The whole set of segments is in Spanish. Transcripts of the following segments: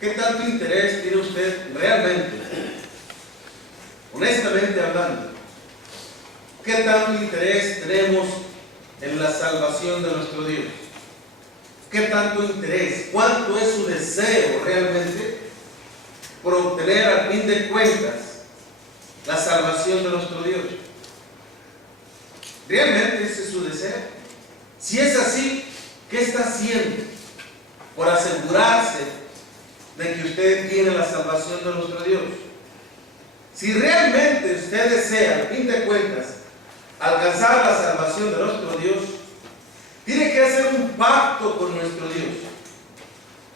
¿Qué tanto interés tiene usted realmente, honestamente hablando? ¿Qué tanto interés tenemos en la salvación de nuestro Dios? ¿Qué tanto interés? ¿Cuánto es su deseo realmente por obtener al fin de cuentas la salvación de nuestro Dios? ¿Realmente ese es su deseo? Si es así, ¿qué está haciendo por asegurarse de que usted tiene la salvación de nuestro Dios? Si realmente usted desea, al fin de cuentas, alcanzar la salvación de nuestro Dios, tiene que hacer un pacto con nuestro Dios.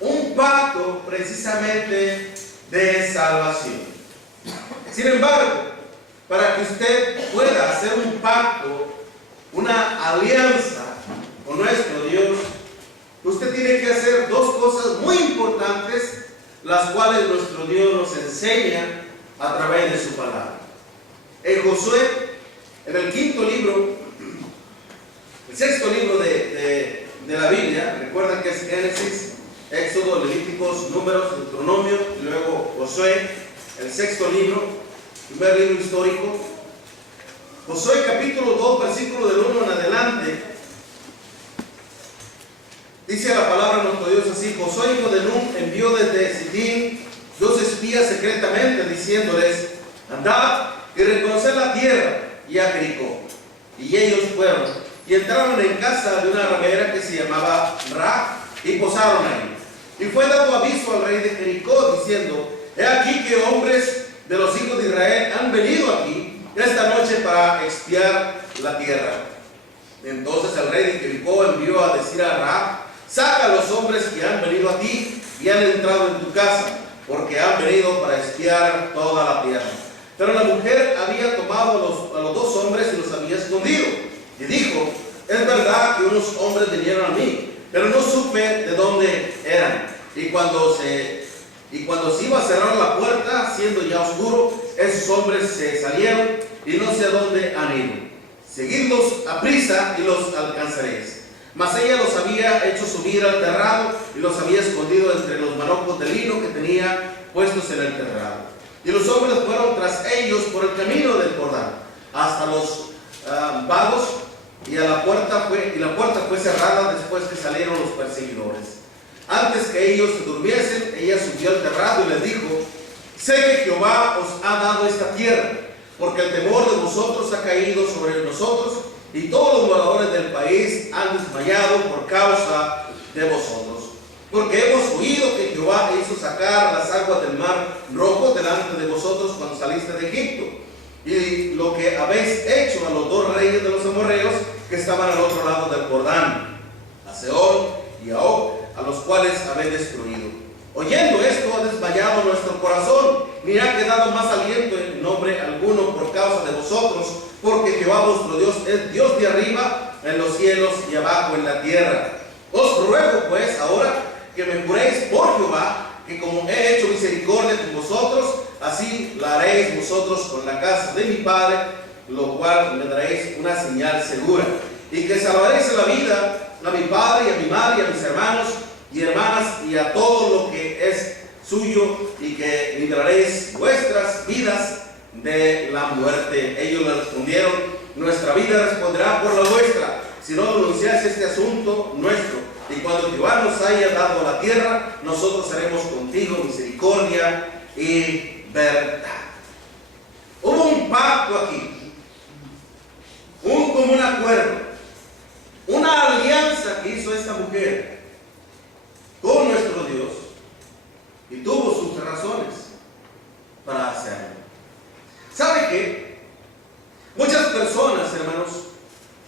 Un pacto precisamente de salvación. Sin embargo, para que usted pueda hacer un pacto, una alianza con nuestro Dios, usted tiene que hacer dos cosas muy importantes, las cuales nuestro Dios nos enseña a través de su palabra. En Josué, en el quinto libro, el sexto libro de la Biblia, recuerden que es Génesis, Éxodo, Levíticos, Números, Deuteronomio, y luego Josué, el sexto libro, primer libro histórico. Josué capítulo 2, versículo del 1 en adelante, dice la palabra de nuestro Dios así: Josué hijo de Nun envió desde Sittim 2 espías secretamente, diciéndoles: andad y reconoced la tierra y a Jericó. Y ellos fueron y entraron en casa de una ramera que se llamaba Ra, y posaron ahí. Y fue dado aviso al rey de Jericó, diciendo: he aquí que hombres de los hijos de Israel han venido aquí esta noche para expiar la tierra. Entonces el rey de Jericó envió a decir a Ra: saca a los hombres que han venido a ti y han entrado en tu casa, porque han venido para expiar toda la tierra. Pero la mujer había tomado a los 2 hombres y los había escondido. Y dijo: es verdad que unos hombres vinieron a mí, pero no supe de dónde eran. Y cuando se iba a cerrar la puerta, siendo ya oscuro, esos hombres se salieron y no sé a dónde han ido. Seguidlos a prisa y los alcanzaréis. Mas ella los había hecho subir al terrado y los había escondido entre los manojos de lino que tenía puestos en el terrado. Y los hombres fueron tras ellos por el camino del Jordán hasta los vados, y la puerta fue cerrada después que salieron los perseguidores. Antes que ellos se durmiesen, ella subió al terrado y les dijo: sé que Jehová os ha dado esta tierra, porque el temor de vosotros ha caído sobre nosotros, y todos los moradores del país han desmayado por causa de vosotros. Porque hemos oído que Jehová hizo sacar las aguas del mar rojo delante de vosotros cuando saliste de Egipto, y lo que habéis hecho a los 2 reyes de los amorreos que estaban al otro lado del Jordán, a Sehón y a Og, a los cuales habéis destruido. Oyendo esto, ha desmayado nuestro corazón, ni ha quedado más aliento en nombre alguno por causa de vosotros, porque Jehová vuestro Dios es Dios de arriba en los cielos y abajo en la tierra. Os ruego pues ahora que me juréis por Jehová, que como he hecho misericordia con vosotros, así la haréis vosotros con la casa de mi padre, lo cual me daréis una señal segura, y que salvaréis la vida a mi padre y a mi madre y a mis hermanos y hermanas y a todo lo que es suyo, y que libraréis vuestras vidas de la muerte. Ellos le respondieron: nuestra vida responderá por la vuestra, si no denunciáis este asunto nuestro. Y cuando Jehová nos haya dado la tierra, nosotros haremos contigo misericordia y verdad. Hubo un pacto aquí, un común acuerdo, una alianza que hizo esta mujer con nuestro Dios, y tuvo sus razones para hacerlo. ¿Sabe qué? Muchas personas, hermanos,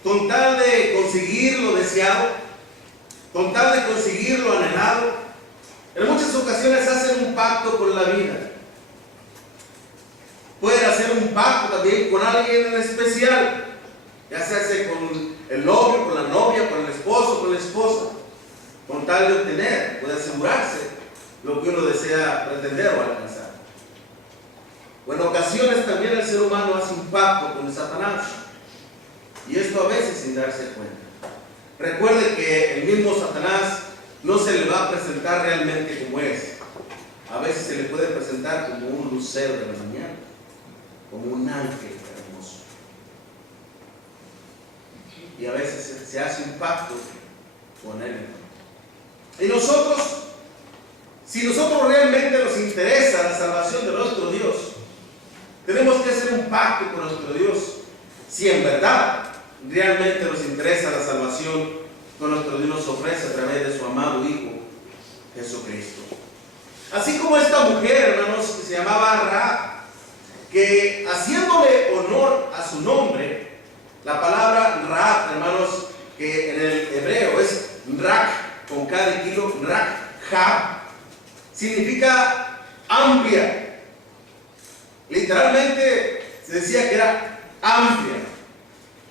con tal de conseguir lo deseado, con tal de conseguir lo anhelado, en muchas ocasiones hacen un pacto con la vida. Pueden hacer un pacto también con alguien en especial, ya se hace con el novio, con la novia, con el esposo, con la esposa, con tal de obtener o de asegurarse lo que uno desea pretender o alcanzar. O en ocasiones también el ser humano hace un pacto con Satanás, y esto a veces sin darse cuenta. Recuerde que el mismo Satanás no se le va a presentar realmente como es. veces se le puede presentar como un lucero de la mañana, como un ángel hermoso. Y a veces se hace un pacto con él. Y nosotros, si nosotros realmente nos interesa la salvación de nuestro Dios, tenemos que hacer un pacto con nuestro Dios. Si en verdad realmente nos interesa la salvación que nuestro Dios nos ofrece a través de su amado Hijo Jesucristo. Así como esta mujer, hermanos, que se llamaba Rahab, que haciéndole honor a su nombre, la palabra Rahab, hermanos, que en el hebreo es Rak, con cada kilo, Rahab, significa amplia. Literalmente se decía que era amplia,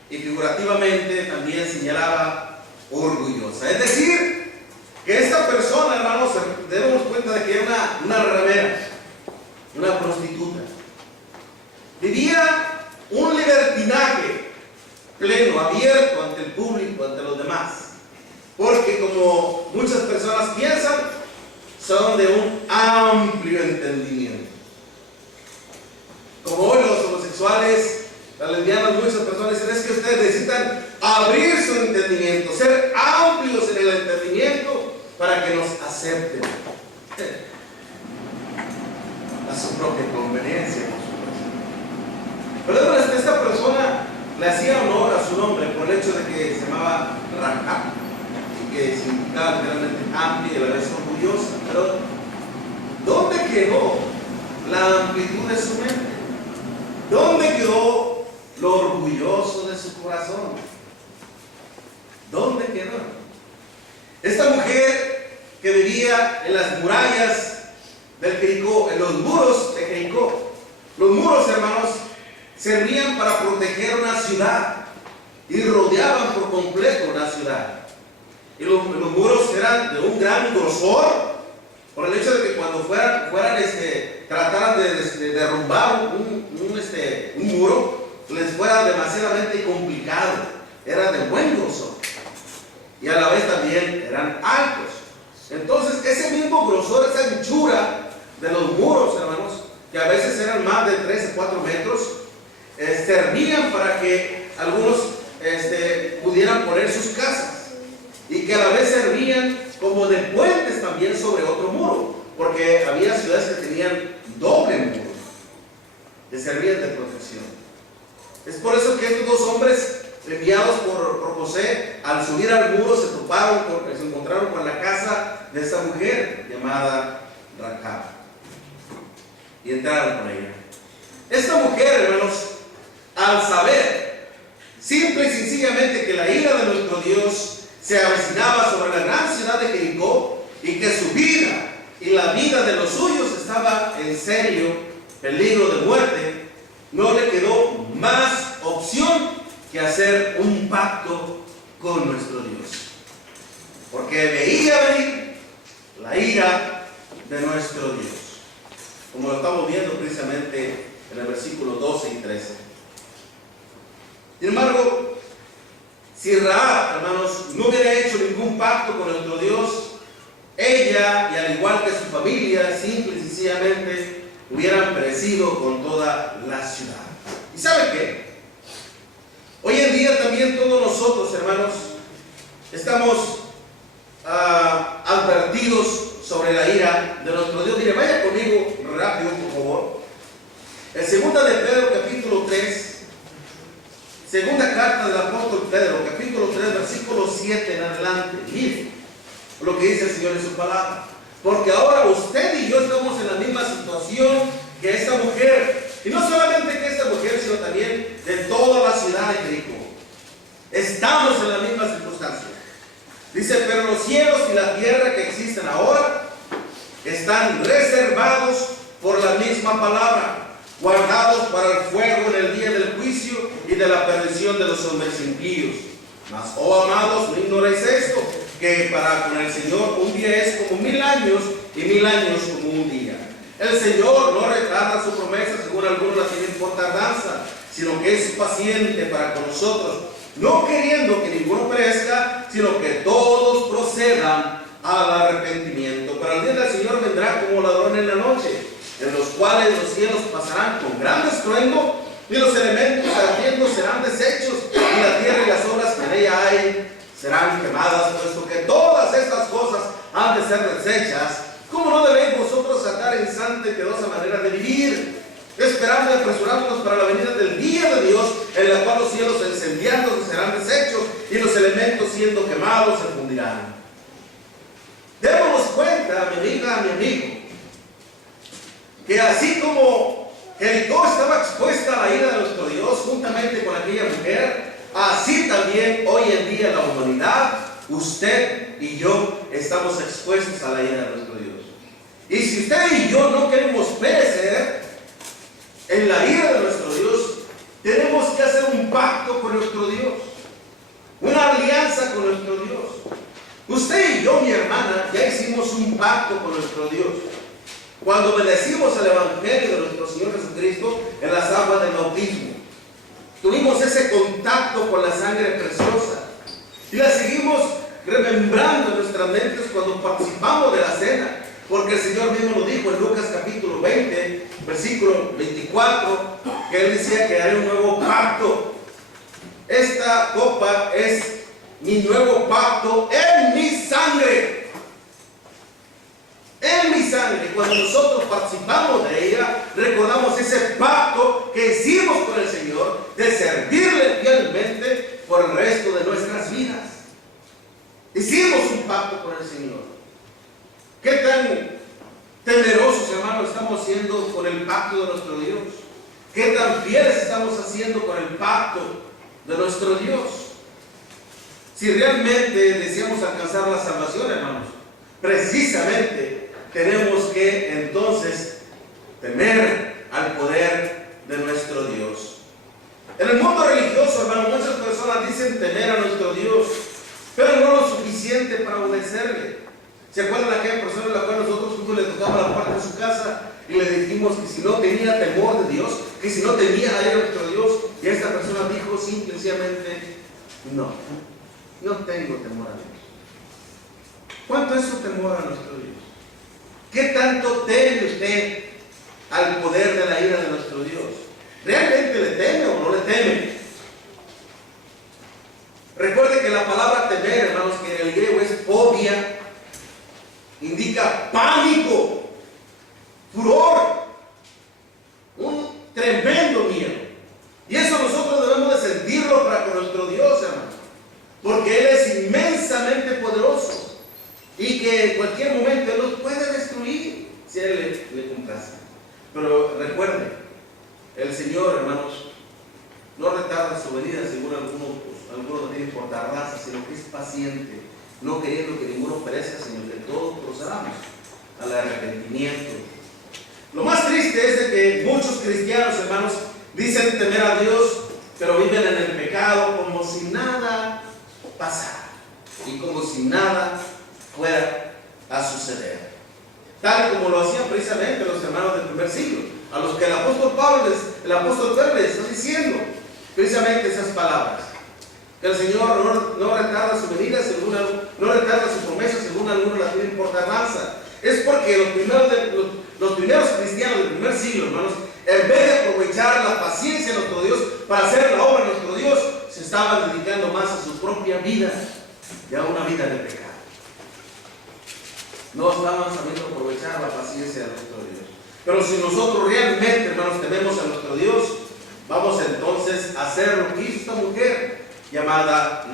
y figurativamente también señalaba orgullosa. Es decir, que esta persona, hermanos, debemos cuenta de que era una ramera, una prostituta. Vivía un libertinaje pleno, abierto ante el público, ante los demás. Porque como muchas personas piensan, son de un amplio entendimiento. Como hoy los homosexuales, las lesbianas, muchas personas dicen, es que ustedes necesitan abrir su entendimiento, ser amplios en el entendimiento para que nos acepten a su propia conveniencia, por supuesto. Pero esta persona le hacía honor a su nombre por el hecho de que se llamaba Rahab, que significaba realmente amplia y a la vez orgullosa. Pero ¿dónde quedó la amplitud de su mente? ¿Dónde quedó lo orgulloso de su corazón? ¿Dónde quedó? Esta mujer que vivía en las murallas del Jericó, en los muros de Jericó. Los muros, hermanos, servían para proteger una ciudad y rodeaban por completo una ciudad. Y los muros eran de un gran grosor, por el hecho de que cuando trataran de derrumbar un muro, les fuera demasiadamente complicado. Era de buen grosor y a la vez también eran altos. Entonces ese mismo grosor, esa anchura de los muros, hermanos, que a veces eran más de 3 a 4 metros, servían para que algunos pudieran poner sus casas, y que a la vez servían como de puentes también sobre otro muro, porque había ciudades que tenían doble muro, que servían de protección. Es por eso que estos dos hombres enviados por José, al subir al muro se encontraron con la casa de esa mujer llamada Rahab y entraron con ella. Esta mujer, hermanos, al saber simple y sencillamente que la ira de nuestro Dios se avecinaba sobre la gran ciudad de Jericó y que su vida y la vida de los suyos estaba en serio peligro de muerte, no le quedó más opción que hacer un pacto con nuestro Dios, porque veía venir la ira de nuestro Dios, como lo estamos viendo precisamente en el versículo 12 y 13. Sin embargo, si Rahab, hermanos, no hubiera hecho ningún pacto con nuestro Dios, ella, y al igual que su familia, simple y sencillamente hubieran perecido con toda la ciudad. ¿Y sabe qué? Hoy en día también todos nosotros, hermanos, estamos advertidos sobre la ira de nuestro Dios. Mire, vaya conmigo rápido, por favor. En segunda de Pedro, capítulo 3, segunda carta del apóstol Pedro, capítulo 3, versículo 7 en adelante. Mire lo que dice el Señor en su palabra. Porque ahora usted y yo estamos en la misma situación que esta mujer. Y no solamente que esta mujer, sino también de toda la ciudad de Jericó. Estamos en la misma circunstancia. Dice, pero los cielos y la tierra que existen ahora están reservados por la misma palabra, guardados para el fuego en el día del juicio y de la perdición de los hombres impíos. Mas, oh amados, no ignoréis esto, que para con el Señor un día es como 1000 años y 1000 años como un día. El Señor no retarda su promesa, según algunos la tienen por tardanza, sino que es paciente para con nosotros, no queriendo que ninguno perezca, sino que todos procedan al arrepentimiento. Pero el día del Señor vendrá como como ladrón en la noche, en los cuales los cielos pasarán con gran estruendo, y los elementos ardiendo serán deshechos, y la tierra y las obras que en ella hay serán quemadas, puesto que todas estas cosas han de ser deshechas. ¿Cómo no debéis vosotros andar en santa y piadosa manera de vivir, esperando y apresurándonos para la venida del día de Dios, en la cual los cielos encendiándose serán deshechos, y los elementos siendo quemados se fundirán? Démonos cuenta, mi amiga, mi amigo, que así como Jericó estaba expuesta a la ira de nuestro Dios juntamente con aquella mujer, así también hoy en día la humanidad, usted y yo, estamos expuestos a la ira de nuestro Dios. Y si usted y yo no queremos perecer en la ira de nuestro Dios, tenemos que hacer un pacto con nuestro Dios, una alianza con nuestro Dios. Usted y yo, mi hermana, ya hicimos un pacto con nuestro Dios cuando obedecimos al Evangelio de nuestro Señor Jesucristo en las aguas del bautismo. Tuvimos ese contacto con la sangre preciosa y la seguimos remembrando en nuestras mentes cuando participamos de la cena, porque el Señor mismo lo dijo en Lucas capítulo 20, versículo 24, que Él decía que haré un nuevo pacto. Esta copa es mi nuevo pacto en mi sangre. En mi sangre. Cuando nosotros participamos de ella, recordamos ese pacto que hicimos con el Señor de servirle fielmente por el resto de nuestras vidas. Hicimos un pacto con el Señor. ¿Qué tan temerosos, hermanos, estamos siendo con el pacto de nuestro Dios? ¿Qué tan fieles estamos haciendo con el pacto de nuestro Dios? Si realmente deseamos alcanzar la salvación, hermanos, precisamente tenemos que entonces temer al poder de nuestro Dios. En el mundo religioso, hermanos, muchas personas dicen temer a nuestro Dios, pero no lo suficiente para obedecerle. ¿Se acuerdan de aquella persona a la cual nosotros le tocamos la puerta de su casa y le dijimos que si no tenía temor de Dios, que si no temía a nuestro Dios, y esta persona dijo simplemente: no tengo temor a Dios? ¿Cuánto es su temor a nuestro Dios? ¿Qué tanto teme usted al poder de la ira de nuestro Dios? ¿Realmente le teme o no le teme? Recuerde que la palabra temer, hermanos, que en el griego es fobia, indica pánico, furor, un tremendo miedo. Y eso nosotros debemos de sentirlo para con nuestro Dios, hermanos, porque Él es inmensamente poderoso y que en cualquier momento Él nos puede destruir si a Él le complace. Pero recuerden, el Señor, hermanos, no retarda su venida, según algunos tienen por tardanza, sino que es paciente, no queriendo que ninguno perezca, sino que todos procedamos al arrepentimiento. Lo más triste es de que muchos cristianos, hermanos, dicen temer a Dios, pero viven en el pecado como si nada pasara y como si nada fuera a suceder, tal como lo hacían precisamente los hermanos del primer siglo, a los que el apóstol Pedro les está diciendo precisamente esas palabras, que el Señor no retarda su venida, no retarda su promesa, según algunos la tienen por tardanza. Es porque los primeros cristianos del primer siglo, hermanos, en vez de aprovechar la paciencia de nuestro Dios para hacer la obra de nuestro Dios, se estaban dedicando más a su propia vida y a una vida de pecado. No estaban sabiendo aprovechar la paciencia de nuestro Dios. Pero si nosotros realmente, hermanos, tememos a nuestro Dios, vamos entonces a hacer lo que hizo esta mujer llamada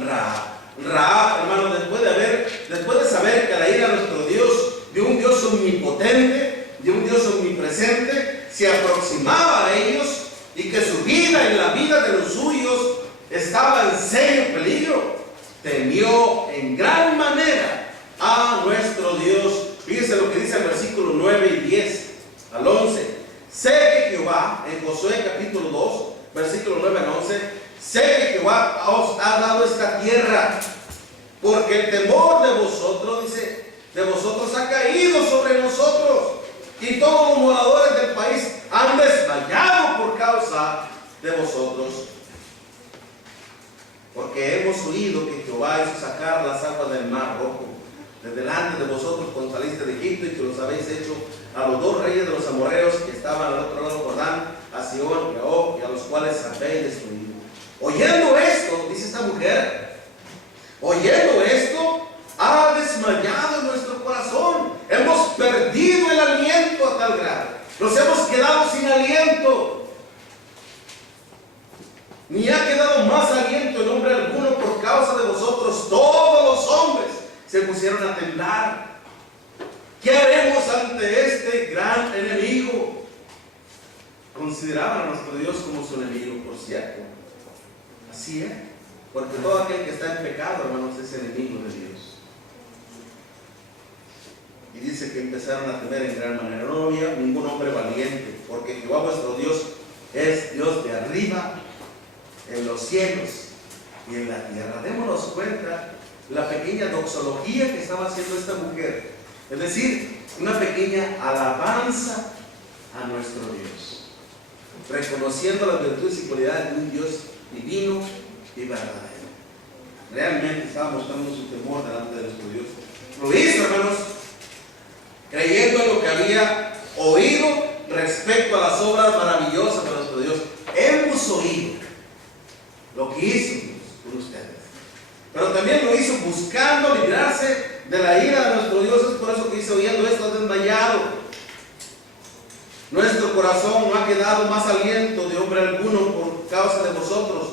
Rahab, hermanos, después de saber que la ira de nuestro Dios, de un Dios omnipotente, de un Dios omnipresente, se aproximaba a ellos y que su vida y la vida de los suyos estaba en serio peligro, temió en gran manera a nuestro Dios. Fíjense lo que dice el versículo 9 y 10 al 11. Sé que Jehová, en Josué capítulo 2, versículo 9 al 11, sé que Jehová os ha dado esta tierra, porque el temor de vosotros, dice, de vosotros ha caído sobre nosotros, y todos los moradores del país han desmayado por causa de vosotros. Porque hemos oído que Jehová hizo sacar las aguas del mar rojo de delante de vosotros cuando saliste de Egipto, y que los habéis hecho a los 2 reyes de los amorreos que estaban al otro lado del Jordán, a Sihón y a Og, y a los cuales habéis destruido. Oyendo esto, dice esta mujer, oyendo esto, ha desmayado nuestro corazón. Hemos perdido el aliento a tal grado. Nos hemos quedado sin aliento. Ni ha quedado más aliento en hombre alguno por causa de vosotros. Todos los hombres se pusieron a temblar. ¿Qué haremos ante este gran enemigo? Consideraban a nuestro Dios como su enemigo, por cierto. Así es. Porque todo aquel que está en pecado, hermanos, es enemigo de Dios. Y dice que empezaron a temer en gran manera. No había ningún hombre valiente, porque Jehová vuestro Dios es Dios de arriba, en los cielos y en la tierra. Démonos cuenta la pequeña doxología que estaba haciendo esta mujer. Es decir, una pequeña alabanza a nuestro Dios, reconociendo las virtudes y cualidades de un Dios divino y verdadero. Realmente estaba mostrando su temor delante de nuestro Dios. Lo hizo, hermanos, creyendo en lo que había oído respecto a las obras maravillosas de nuestro Dios. Hemos oído lo que hizo Dios con ustedes, pero también lo hizo buscando librarse de la ira de nuestro Dios. Es por eso que dice, oyendo esto, has desmayado. Nuestro corazón no ha quedado más aliento de hombre alguno por causa de vosotros.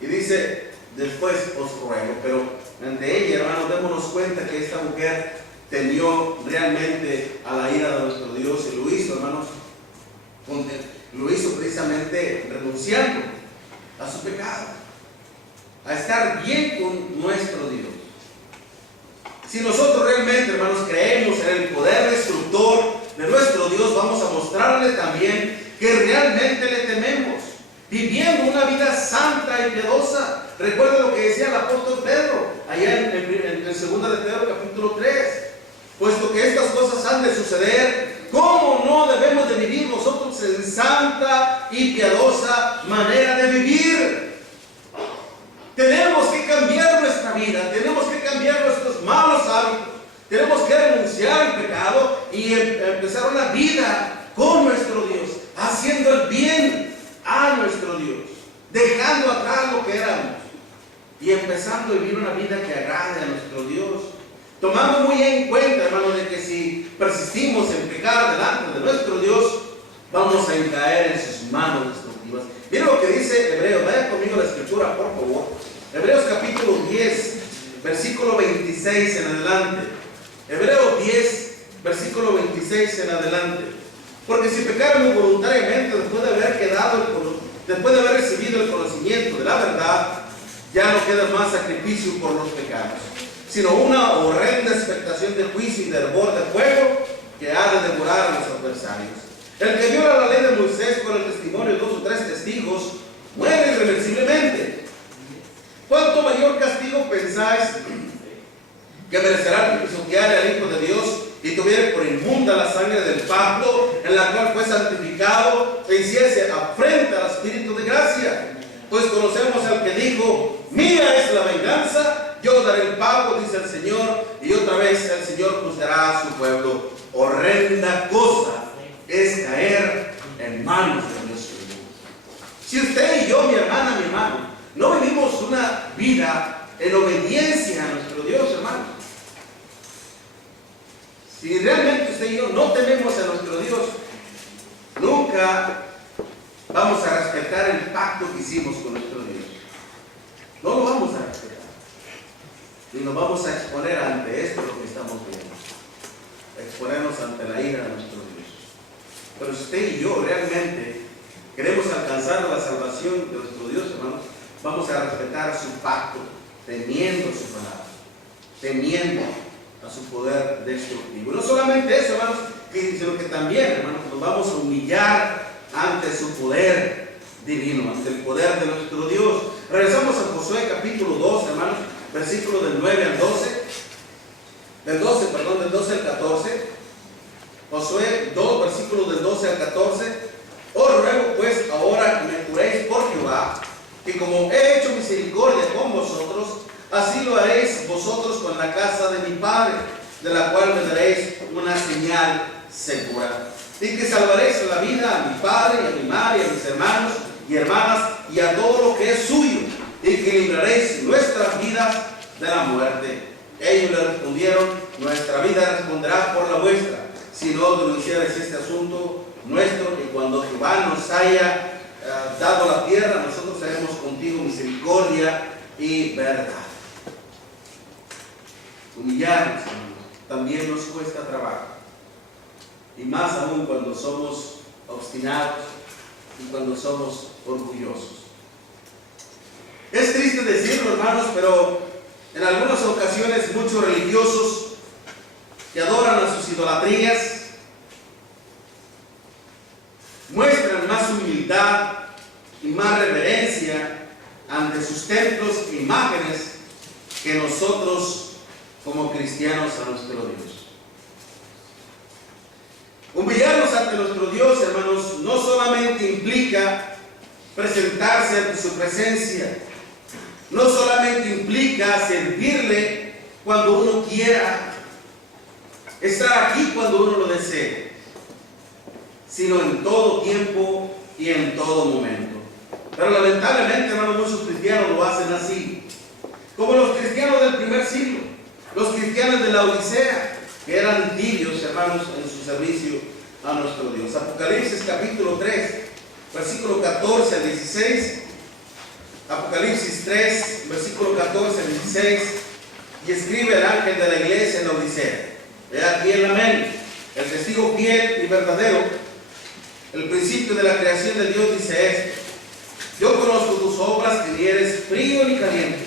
Y dice, después os ruego. Pero ante ella, hermanos, démonos cuenta que esta mujer temió realmente a la ira de nuestro Dios, y lo hizo, hermanos, lo hizo precisamente renunciando a su pecado, a estar bien con nuestro Dios. Si nosotros realmente, hermanos, creemos en el poder destructor de nuestro Dios, vamos a mostrarle también que realmente le tememos, viviendo una vida santa y piadosa. Recuerda lo que decía el apóstol Pedro, allá en 2 de Pedro capítulo 3. Puesto que estas cosas han de suceder, ¿cómo no debemos de vivir nosotros en santa y piadosa manera de vivir? Tenemos que cambiar nuestra vida, tenemos que cambiar nuestros malos hábitos, tenemos que renunciar al pecado y empezar una vida con nuestro Dios, haciendo el bien a nuestro Dios, dejando atrás lo que éramos y empezando a vivir una vida que agrade a nuestro Dios. Tomando muy en cuenta, hermano, de que si persistimos en pecar delante de nuestro Dios, vamos a caer en sus manos destructivas. Miren lo que dice Hebreos, vaya conmigo a la escritura, por favor. Hebreos capítulo 10, versículo 26 en adelante. Hebreos 10, versículo 26 en adelante. Porque si pecáramos voluntariamente después de haber recibido el conocimiento de la verdad, ya no queda más sacrificio por los pecados, sino una horrenda expectación de juicio y de hervor de fuego que ha de devorar a los adversarios. El que viola la ley de Moisés con el testimonio de 2 o 3 testigos muere irreversiblemente. ¿Cuánto mayor castigo pensáis que merecerá el que pisoteare al Hijo de Dios y tuviere por inmunda la sangre del pacto en la cual fue santificado e hiciese afrenta al Espíritu de gracia? Pues conocemos al que dijo, mía es la venganza, yo daré el pago, dice el Señor, y otra vez el Señor juzgará a su pueblo. Horrenda cosa es caer en manos de Dios. Si usted y yo, mi hermana, mi hermano, no vivimos una vida en obediencia a nuestro Dios, hermano, si realmente usted y yo no tememos a nuestro Dios, nunca vamos a respetar el pacto que hicimos con nuestro Dios. No lo vamos a respetar. Y nos vamos a exponer ante esto lo que estamos viendo. Exponernos ante la ira de nuestro Dios. Pero si usted y yo realmente queremos alcanzar la salvación de nuestro Dios, hermanos, vamos a respetar su pacto, temiendo su palabra, temiendo a su poder destructivo. Y no solamente eso, hermanos, sino que también, hermanos, nos vamos a humillar ante su poder divino, ante el poder de nuestro Dios. Regresamos a Josué capítulo 2, hermanos, versículos del 9 al 12, del 12 al 14. Josué 2, versículos del 12 al 14. Os ruego pues ahora que me juréis por Jehová, que como he hecho misericordia con vosotros, así lo haréis vosotros con la casa de mi padre. de la cual me daréis una señal segura, y que salvaréis la vida a mi padre y a mi madre y a mis hermanos y hermanas y a todo lo que es suyo, y que libraréis nuestras vidas de la muerte. Ellos le respondieron: nuestra vida responderá por la vuestra, si no denunciaréis este asunto nuestro, y cuando Jehová nos haya dado la tierra, nosotros haremos contigo misericordia y verdad. Humillarnos, hermanos, también nos cuesta trabajo, y más aún cuando somos obstinados y cuando somos orgullosos. Es triste decirlo, hermanos, pero en algunas ocasiones muchos religiosos que adoran a sus idolatrías muestran más humildad y más reverencia ante sus templos e imágenes que nosotros como cristianos a nuestro Dios. Humillarnos ante nuestro Dios, hermanos, no solamente implica presentarse ante su presencia, no solamente implica servirle cuando uno quiera, estar aquí cuando uno lo desee, sino en todo tiempo y en todo momento. Pero lamentablemente, hermanos, muchos cristianos lo hacen así, como los cristianos del primer siglo, los cristianos de la Odisea, que eran tibios, hermanos, en su servicio a nuestro Dios. Apocalipsis capítulo 3, versículo 14 al 16. Apocalipsis 3, versículo 14 al 16. Y escribe el ángel de la iglesia en la Odisea: he aquí el amén, el testigo fiel y verdadero, el principio de la creación de Dios, dice esto: yo conozco tus obras, que ni eres frío ni caliente.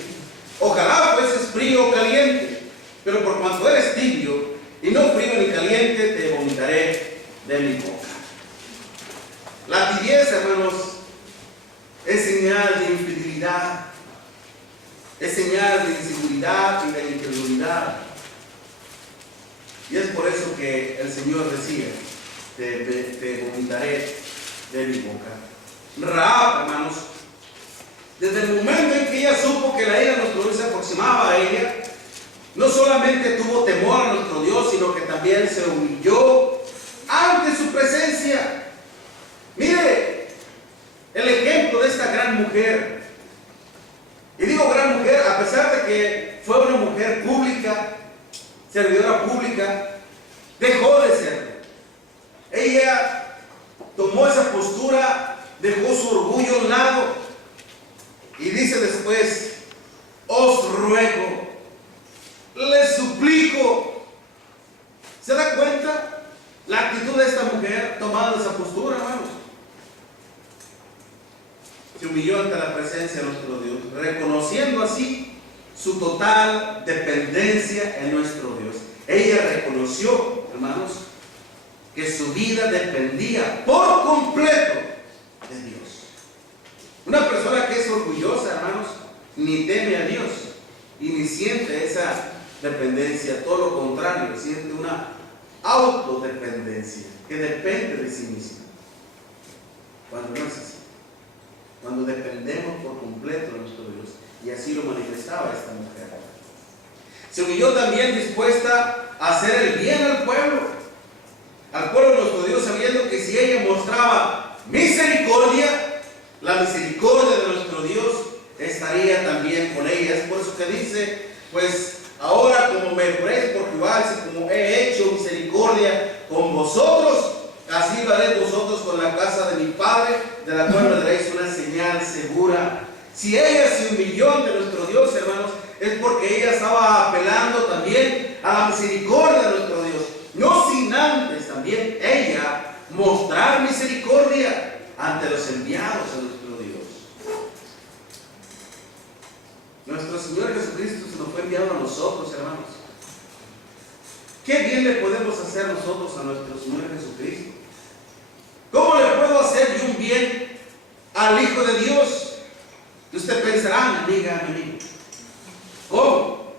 Ojalá fueses frío o caliente, pero por cuanto eres tibio y no frío ni caliente, te vomitaré de mi boca. La tibieza, hermanos, es señal de infidelidad, es señal de inseguridad y de incredulidad. Y es por eso que el Señor decía: te vomitaré de mi boca. Rahab, hermanos, desde el momento en que ella supo que la ira de nuestro Dios se aproximaba a ella, no solamente tuvo temor a nuestro Dios, sino que también se humilló ante su presencia. Mire el ejemplo de esta gran mujer. Y digo gran mujer a pesar de que fue una mujer pública, servidora pública, dejó de serlo. Ella tomó esa postura, dejó su orgullo a un lado y dice después: os ruego, les suplico. ¿Se da cuenta la actitud de esta mujer tomando esa postura, hermanos? Se humilló ante la presencia de nuestro Dios, reconociendo así su total dependencia en nuestro Dios. Ella reconoció, hermanos, que su vida dependía por completo de Dios. Una persona que es orgullosa, hermanos, ni teme a Dios y ni siente esa dependencia, todo lo contrario, siente una autodependencia que depende de sí misma. Cuando no es así, cuando dependemos por completo de nuestro Dios, y así lo manifestaba esta mujer. Se humilló también dispuesta a hacer el bien al pueblo de nuestro Dios, sabiendo que si ella mostraba misericordia, la misericordia de nuestro Dios estaría también con ella. Es por eso que dice: pues ahora como me juréis por Jehová, como he hecho misericordia con vosotros, así lo haréis vosotros con la casa de mi Padre, de la cual me daréis una señal segura. Si ella se humilló ante nuestro Dios, hermanos, es porque ella estaba apelando también a la misericordia de nuestro Dios, no sin antes también ella mostrar misericordia ante los enviados de nuestro Dios. Nuestro Señor Jesucristo se nos fue enviado a nosotros, hermanos. ¿Qué bien le podemos hacer nosotros a nuestro Señor Jesucristo? ¿Cómo le puedo hacer yo un bien al Hijo de Dios? Y usted pensará: mi amiga, mi amigo, ¿cómo?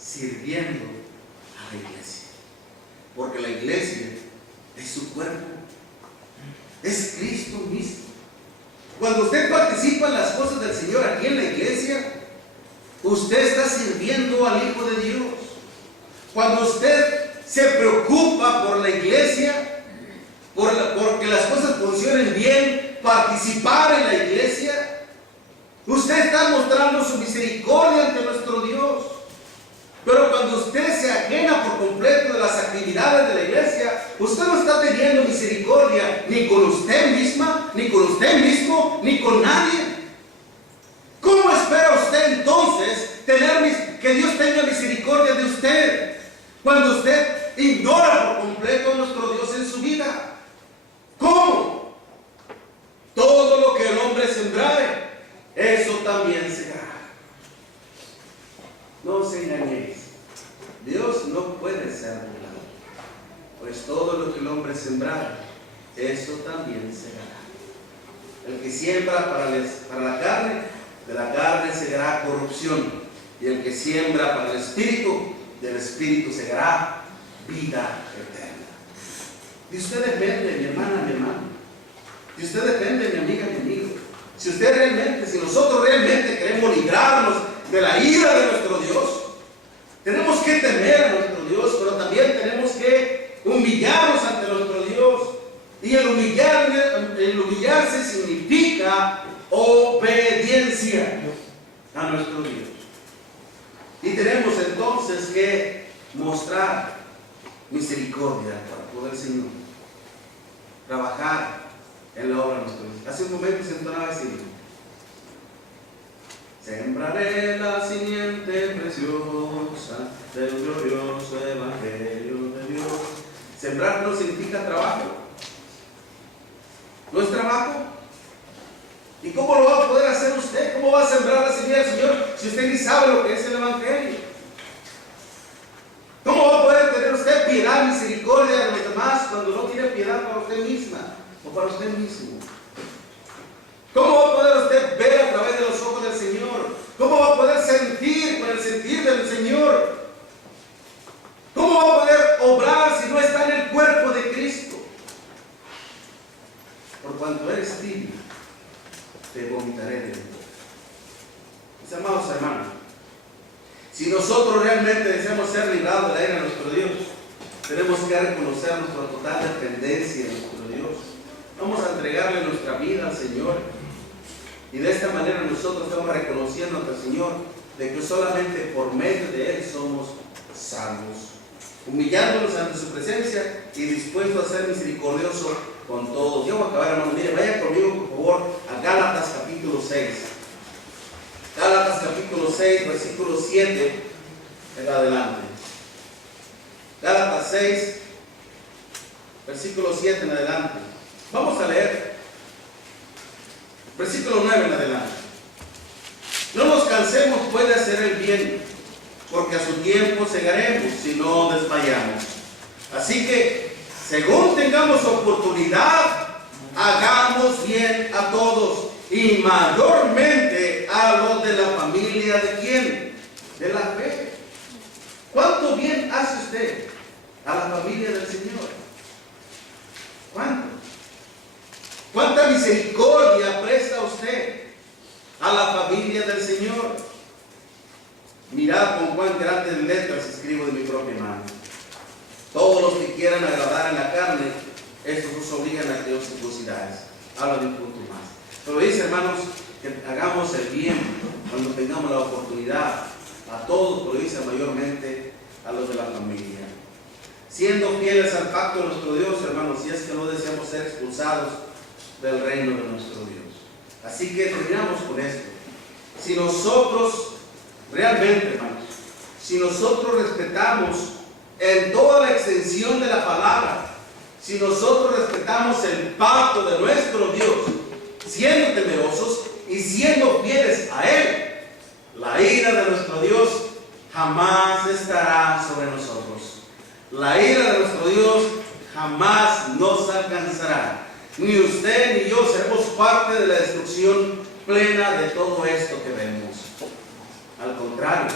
Sirviendo a la iglesia. Porque la iglesia es su cuerpo, es Cristo mismo. Cuando usted participa en las cosas del Señor aquí en la iglesia, usted está sirviendo al Hijo de Dios. cuando usted se preocupa por la iglesia, porque las cosas funcionen bien, participar en la iglesia, usted está mostrando su misericordia ante nuestro Dios. Pero cuando usted se ajena por completo de las actividades de la iglesia, usted no está teniendo misericordia ni con usted misma, ni con usted mismo, ni con nadie. ¿Cómo espera usted entonces que Dios tenga misericordia de usted cuando usted ignora por completo a nuestro Dios en su vida? ¿Cómo? Todo lo que el hombre sembrare, eso también será. No os engañéis, Dios no puede ser burlado, pues todo lo que el hombre sembrare, eso también será. El que siembra para la carne, de la carne segará corrupción, y el que siembra para el espíritu, del espíritu segará vida eterna. De usted depende, mi hermana, mi hermano. De usted depende, mi amiga, mi amigo. Si nosotros realmente queremos librarnos de la ira de nuestro Dios, tenemos que temer a nuestro Dios, pero también tenemos que humillarnos ante nuestro Dios. Y el humillarse significa obediencia a nuestro Dios. Y tenemos entonces que mostrar misericordia para poder, Señor, trabajar en la obra de nuestro Dios. Hace un momento se entonaba así: sembraré la simiente preciosa del glorioso evangelio de Dios. Sembrar no significa trabajo. ¿No es trabajo? ¿Y cómo lo va a poder hacer usted? ¿Cómo va a sembrar la semilla del Señor si usted ni sabe lo que es el evangelio? ¿Cómo va a poder tener usted piedad, misericordia de los demás cuando no tiene piedad para usted misma o para usted mismo? ¿Cómo va a poder usted ver a través de los ojos del Señor? ¿Cómo va a poder sentir con el sentir del Señor? ¿Cómo va a poder obrar si no está en el cuerpo de Cristo? Por cuanto eres tibio, te vomitaré de mi boca. Mis amados hermanos, si nosotros realmente deseamos ser librados de la ira de nuestro Dios, tenemos que reconocer nuestra total dependencia de nuestro Dios. Vamos a entregarle nuestra vida al Señor. Y de esta manera nosotros estamos reconociendo ante el Señor de que solamente por medio de Él somos salvos, humillándonos ante su presencia y dispuestos a ser misericordioso con todos. Yo voy a acabar, hermano. Mire, vaya conmigo por favor a Gálatas capítulo 6. Gálatas capítulo 6, versículo 7 en adelante. Gálatas 6, versículo 7 en adelante. Vamos a leer versículo 9 en adelante. No nos cansemos pues de hacer el bien, porque a su tiempo segaremos si no desmayamos. Así que, según tengamos oportunidad, hagamos bien a todos, y mayormente a los de la familia ¿de quién? De la fe. ¿Cuánto bien hace usted a la familia del Señor? ¿Cuánto? ¿Cuánta misericordia presta usted a la familia del Señor? Mirad con cuán grandes letras escribo de mi propia mano. Todos los que quieran agradar en la carne, estos nos obligan a que os circuncidáis. Habla de un punto más. Pero dice, hermanos, que hagamos el bien cuando tengamos la oportunidad a todos, pero dice mayormente a los de la familia. Siendo fieles al pacto de nuestro Dios, hermanos, si es que no deseamos ser expulsados del reino de nuestro Dios. Así que terminamos con esto. Si nosotros realmente, hermanos, si nosotros respetamos en toda la extensión de la palabra, si nosotros respetamos el pacto de nuestro Dios, siendo temerosos y siendo fieles a Él, la ira de nuestro Dios jamás estará sobre nosotros. La ira de nuestro Dios jamás nos alcanzará. Ni usted ni yo seremos parte de la destrucción plena de todo esto que vemos. Al contrario,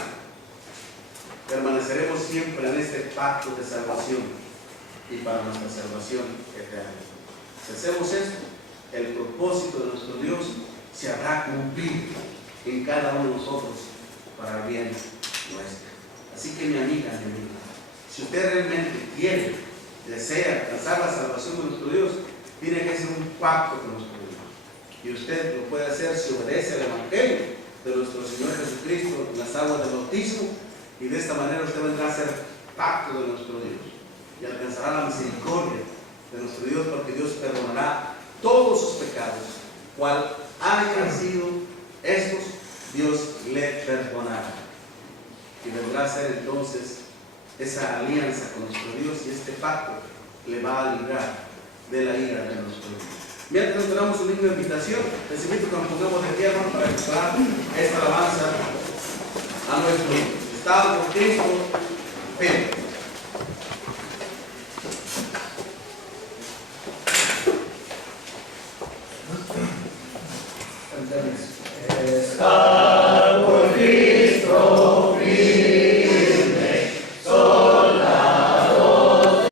permaneceremos siempre en este pacto de salvación y para nuestra salvación eterna. Si hacemos esto, el propósito de nuestro Dios se habrá cumplido en cada uno de nosotros para el bien nuestro. Así que mi amiga, mi amigo, Si usted realmente quiere, desea alcanzar la salvación de nuestro Dios, tiene que hacer un pacto con nuestro Dios. Y usted lo puede hacer si obedece al Evangelio de nuestro Señor Jesucristo en las aguas del bautismo, y de esta manera usted vendrá a hacer pacto de nuestro Dios y alcanzará la misericordia de nuestro Dios, porque Dios perdonará todos sus pecados, cual hayan sido estos, Dios le perdonará, y vendrá a hacer entonces esa alianza con nuestro Dios, y este pacto le va a librar de la ira de nuestro Dios. Mientras nos damos un himno de invitación, les invito a que nos pongamos de pie, hermano, para declarar esta alabanza a nuestro Estado por Cristo. Pero